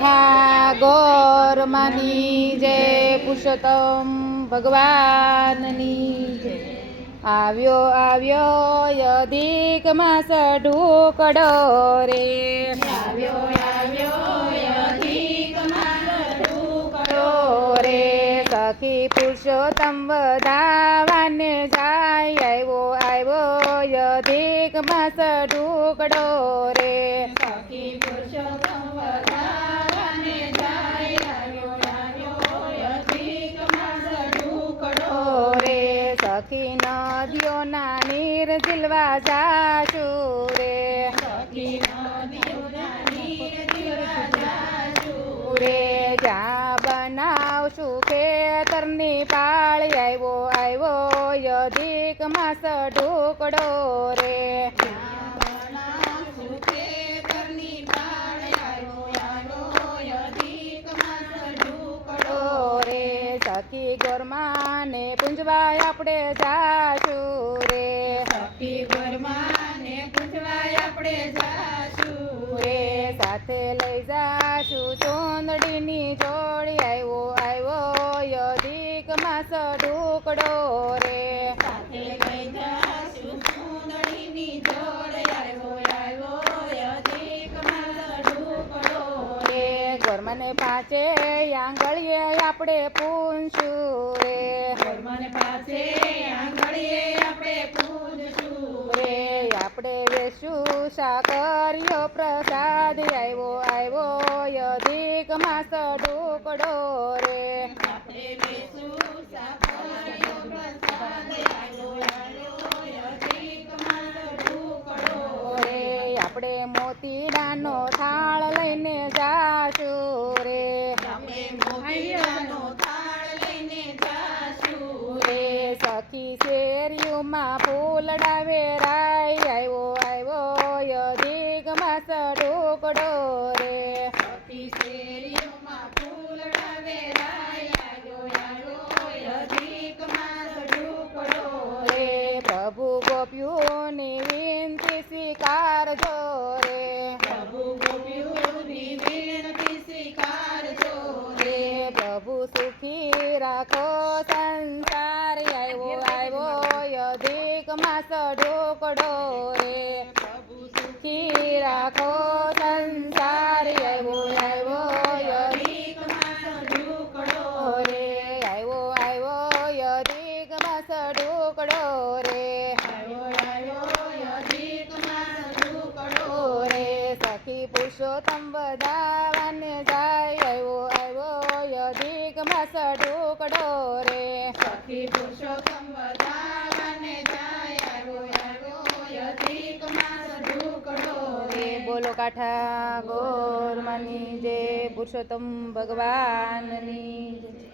કાઠા ગોર માની જય, પુરુષોત્તમ ભગવાનની જય. આવ્યો આવ્યો અધિક માસ ઢોકળો રે, આવ્યો અધિક માસ ઢોકળો રે સખી પુરુષોત્તમ વધાવાને જાય. આવ્યો અધિક માસ ઢોકળો રે, સખી પુરુષોત્તમ વધાવાને જાય. આવ્યો અધિક માસ ઢોકળો રે સખી નદીઓના નીર ઝીલવા જાશુ રે, સખી નદીઓના નીર ઝીલવા જાશુ રે જ્યાં બનાવશું ખેતરની પાળ. આવ્યો અધિક માસ ઢોકળો રે, બનાવશું ખેતરની પાળ. આવ્યો અધિક માસ ઢોકળો રે સખી ગોરમાને પૂંજવા આપણે જાશું રે, સખી ગોરમાને પૂજવા આપણે જાશું રે સાથે લઈ જાશું ચોંદડીની જોડી. આવ્યો અધિક માસ ઢોકળો રે, સાથે લઈ જાશું સુંદરીની જોડ. આવ્યો અધિક માસ ઢોકળો રે ગોરમાને પાંચે આંગળીએ આપણે પૂંછું રે, ગોરમાને પાસે આંગળીએ આપણે પૂજશું રે આપણે વેશું સાકરિયો પ્રસાદ. આવ્યો અધિક માસ ઢોકળો રે, આપણે બેસું સાકરિયો પ્રસાદ. આવ્યો અધિક માસ ઢોકળો રે આપણે મોતીડાનો થાળ લઈને જાશું રે, આપણે મોતિયાનો થાળ લઈને જાશું રે સખી શેરીઓમાં ફૂલડા વેરાય. આવ્યો અધિક માસ ઢોકળો રે, સખી શેરીઓમાં ફૂલડા વેરાય. આવ્યો અધિક માસ ઢોકળો રે પ્રભુ ગોપીઓની વિનંતી સ્વીકારજો રે, પ્રભુ ગોપીઓની વિનંતી સ્વીકારજો રે પ્રભુ સુખી રાખો સંસાર. આવ્યો અધિક માસ ઢોકળો રે, પ્રભુ સુખી રાખો સંસાર. આવ્યો અધિક માસ ઢોકળો રે, આવ્યો અધિક માસ ઢોકળો રે, આવ્યો અધિક માસ ઢોકળો રે સખી પુરુષોત્તમ વધાવાને જાય. આવ્યો અધિક માસ ઢોકળો રે, સખી પુરુષોત્તમ વધાવાને જાય. આવ્યો અધિક માસ ઢોકળો રે બોલો કાઠા ગોર માની જય, પુરુષોત્તમ ભગવાનની જય.